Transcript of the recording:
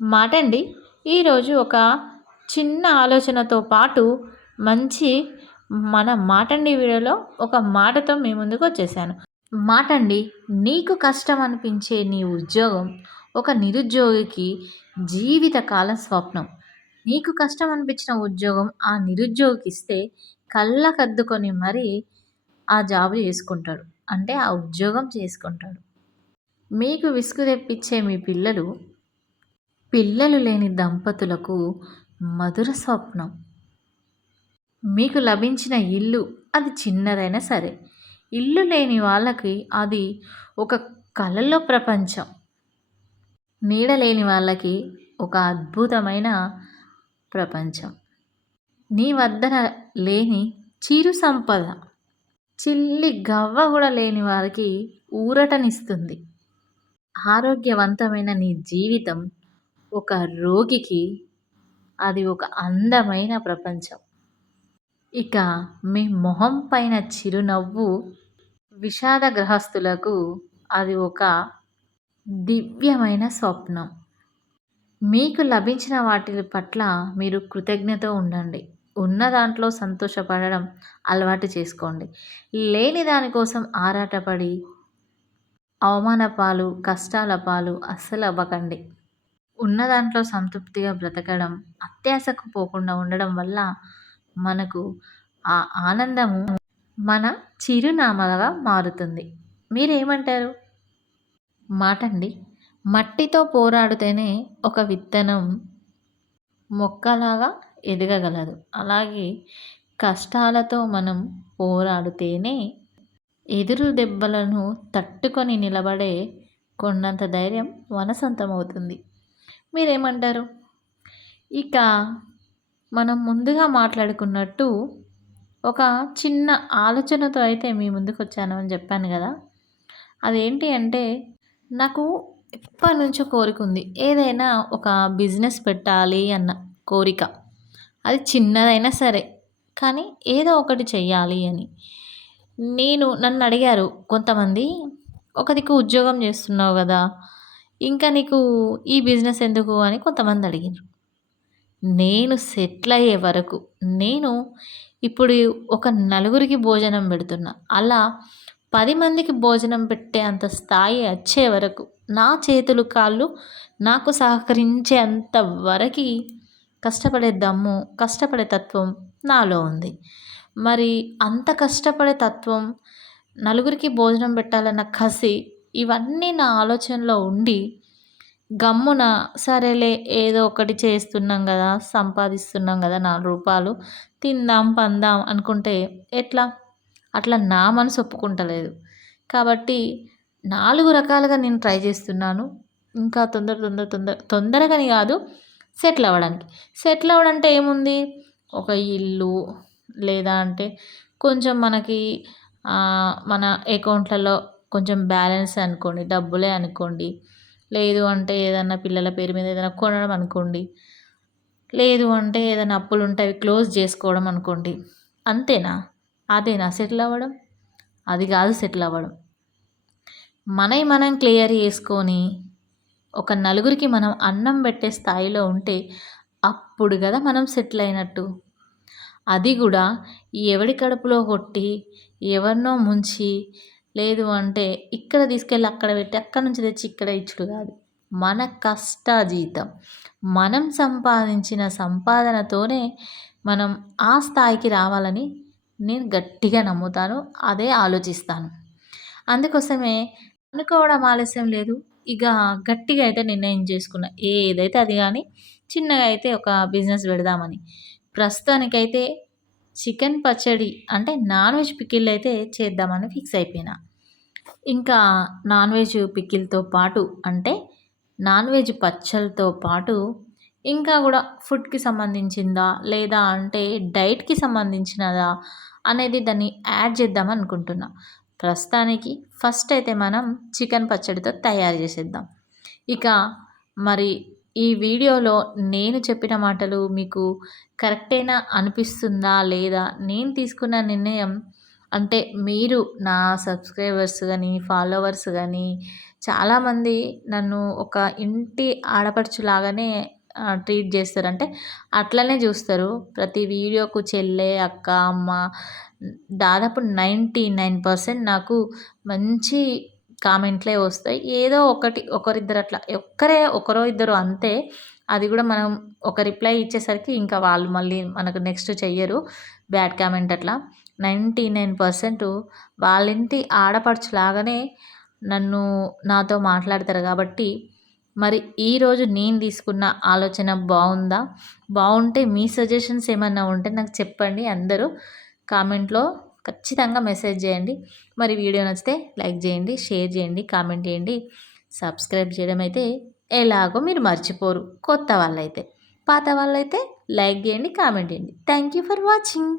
మాటండి. ఈరోజు ఒక చిన్న ఆలోచనతో పాటు మంచి మన మాటండి వీడియోలో ఒక మాటతో మీ ముందుకొచ్చేసాను. మాటండి, నీకు కష్టం అనిపించే నీ ఉద్యోగం ఒక నిరుద్యోగికి జీవితకాలం స్వప్నం. నీకు కష్టం అనిపించిన ఉద్యోగం ఆ నిరుద్యోగికిస్తే కళ్ళకద్దుకొని మరీ ఆ జాబ్ చేసుకుంటాడు. అంటే ఆ ఉద్యోగం చేసుకుంటాడు. మీకు విసుగు తెప్పించే మీ పిల్లలు పిల్లలు లేని దంపతులకు మధుర స్వప్నం. మీకు లభించిన ఇల్లు అది చిన్నదైనా సరే, ఇల్లు లేని వాళ్ళకి అది ఒక కలలో ప్రపంచం. నీడ లేని వాళ్ళకి ఒక అద్భుతమైన ప్రపంచం. నీ వద్దన లేని చిరు సంపద, చిల్లి గవ్వ కూడా లేని వారికి ఊరటనిస్తుంది. ఆరోగ్యవంతమైన నీ జీవితం ఒక రోగికి అది ఒక అందమైన ప్రపంచం. ఇక మీ మొహం పైన చిరునవ్వు విషాదగ్రహస్తులకు అది ఒక దివ్యమైన స్వప్నం. మీకు లభించిన వాటి పట్ల మీరు కృతజ్ఞత ఉండండి. ఉన్న దాంట్లో సంతోషపడడం అలవాటు చేసుకోండి. లేని దానికోసం ఆరాటపడి అవమాన పాలు, కష్టాల పాలు అస్సలు అవ్వకండి. ఉన్న దాంట్లో సంతృప్తిగా బ్రతకడం, అత్యాశకు పోకుండా ఉండడం వల్ల మనకు ఆ ఆనందము మన చిరునామాగా మారుతుంది. మీరేమంటారు? మాటండి. మట్టితో పోరాడితేనే ఒక విత్తనం మొక్కలాగా ఎదగగలదు. అలాగే కష్టాలతో మనం పోరాడితేనే ఎదురు దెబ్బలను తట్టుకొని నిలబడే కొండంత ధైర్యం మన సొంతమవుతుంది. మీరేమంటారు? ఇక మనం ముందుగా మాట్లాడుకున్నట్టు ఒక చిన్న ఆలోచనతో అయితే మీ ముందుకొచ్చాను అని చెప్పాను కదా! అదేంటి అంటే, నాకు ఎప్పటినుంచో కోరికుంది. ఏదైనా ఒక బిజినెస్ పెట్టాలి అన్న కోరిక. అది చిన్నదైనా సరే, కానీ ఏదో ఒకటి చెయ్యాలి అని. నన్నడిగారు కొంతమంది, "ఒక దిక్కు ఉద్యోగం చేస్తున్నావు గదా! ఇంకా నీకు ఈ బిజినెస్ ఎందుకు?" అని కొంతమంది అడిగిర్రు. నేను సెటిల్ అయ్యే వరకు, నేను ఇప్పుడు ఒక నలుగురికి భోజనం పెడుతున్నా. అలా 10 మందికి భోజనం పెట్టే అంత స్థాయి వచ్చే వరకు, నా చేతులు, కాళ్ళు నాకు సహకరించేంత వరకి కష్టపడే దమ్ము, కష్టపడే తత్వం నాలో ఉంది. మరి అంత కష్టపడే తత్వం, నలుగురికి భోజనం పెట్టాలన్న కసి, ఇవన్నీ నా ఆలోచనలో ఉండి గమ్మున సరేలే ఏదో ఒకటి చేస్తున్నాం గదా! సంపాదిస్తున్నాం గదా! రూ. 4 తిందాం, పందాం అనుకుంటే ఎట్లా? అట్లా నా మనసు ఒప్పుకుంటలేదు. కాబట్టి 4 రకాలుగా నేను ట్రై చేస్తున్నాను. ఇంకా తొందరగని గాదు, సెటిల్ అవ్వడానికి. సెటిల్ అవ్వడం అంటే ఏముంది? ఒక ఇల్లు, లేదా అంటే కొంచెం మనకి మన అకౌంట్లలో కొంచెం బ్యాలెన్స్ అనుకోండి, డబ్బులే అనుకోండి. లేదు అంటే ఏదన్నా పిల్లల పేరు మీద ఏదైనా కొనడం అనుకోండి. లేదు అంటే ఏదైనా అప్పులుంటే అవి క్లోజ్ చేసుకోవడం అనుకోండి. అంతేనా? అదేనా సెటిల్ అవ్వడం? అది కాదు సెటిల్ అవ్వడం. మనయి మనం క్లియర్ చేసుకొని ఒక నలుగురికి మనం అన్నం పెట్టే స్థాయిలో ఉంటే అప్పుడు కదా మనం సెటిల్ అయినట్టు. అది కూడా ఎవడి కడుపులో కొట్టి, ఎవరినో ముంచి, లేదు అంటే ఇక్కడ తీసుకెళ్ళి అక్కడ పెట్టి, అక్కడి నుంచి తెచ్చి ఇక్కడ ఇచ్చుడు కాదు. మన కష్టాజీతం, మనం సంపాదించిన సంపాదనతోనే మనం ఆ స్థాయికి రావాలని నేను గట్టిగా నమ్ముతాను. అదే ఆలోచిస్తాను. అందుకోసమే అనుకోవడం ఆలస్యం లేదు. ఇక గట్టిగా అయితే నిర్ణయం చేసుకున్నా. ఏదైతే అది కానీ చిన్నగా అయితే ఒక బిజినెస్ పెడదామని. ప్రస్తుతానికైతే చికెన్ పచ్చడి అంటే నాన్ వెజ్ పికిల్ అయితే చేద్దామని ఫిక్స్ అయిపోయినా. ఇంకా నాన్ వెజ్ పికిల్‌తో పాటు అంటే నాన్ వెజ్ పచ్చళ్ళతో పాటు ఇంకా గూడా ఫుడ్‌కి సంబంధించిందా? లేదా అంటే డైట్‌కి సంబంధించినదా? అనేది దాన్ని యాడ్ చేద్దామనుకుంటున్నా. ప్రస్తుతానికి ఫస్ట్ అయితే మనం చికెన్ పచ్చడితో తయారు చేసేద్దాం. ఇక మరి ఈ వీడియోలో నేను చెప్పిన మాటలు మీకు కరెక్టేనా అనిపిస్తుందా? లేదా? నేను తీసుకున్న నిర్ణయం అంటే మీరు నా సబ్స్క్రైబర్స్ గానీ, ఫాలోవర్స్ గానీ చాలామంది నన్ను ఒక ఇంటి ఆడపడుచులాగానే ట్రీట్ జేస్తారు. అంటే అట్లనే జూస్తారు. ప్రతి వీడియోకు చెల్లె, అక్క, అమ్మ దాదాపు 99% నాకు మంచి కామెంట్‌లే వస్తాయి. ఏదో ఒకటి ఒకరిద్దరు అట్లా ఒకరో ఇద్దరో అంతే. అది గూడా మనం ఒక రిప్లై ఇచ్చేసరికి ఇంకా వాళ్ళు మళ్ళీ మనకు నెక్స్ట్ చెయ్యరు. బ్యాడ్ కామెంట్ అట్లా. 99% వాళ్ళింటి ఆడపడుచులాగానే నాతో మాట్లాడతారు గాబట్టి, మరి ఈరోజు నేను తీసుకున్న ఆలోచన బావుందా? బావుంటే మీ సజెషన్స్ ఏమన్నా ఉంటే నాకు చెప్పండి అందరూ. కామెంట్‌లో ఖచ్చితంగా మెసేజ్ జేయండి. మరి వీడియో నచ్చితే లైక్ జేయండి, షేర్ జేయండి, కామెంట్ జేయండి. సబ్స్క్రైబ్ చేయడం అయితే ఎలాగో మీరు మర్చిపోరు కొత్త వాళ్ళైతే. పాత వాళ్ళైతే లైక్ జేయండి, కామెంట్ జేయండి. Thank you for watching.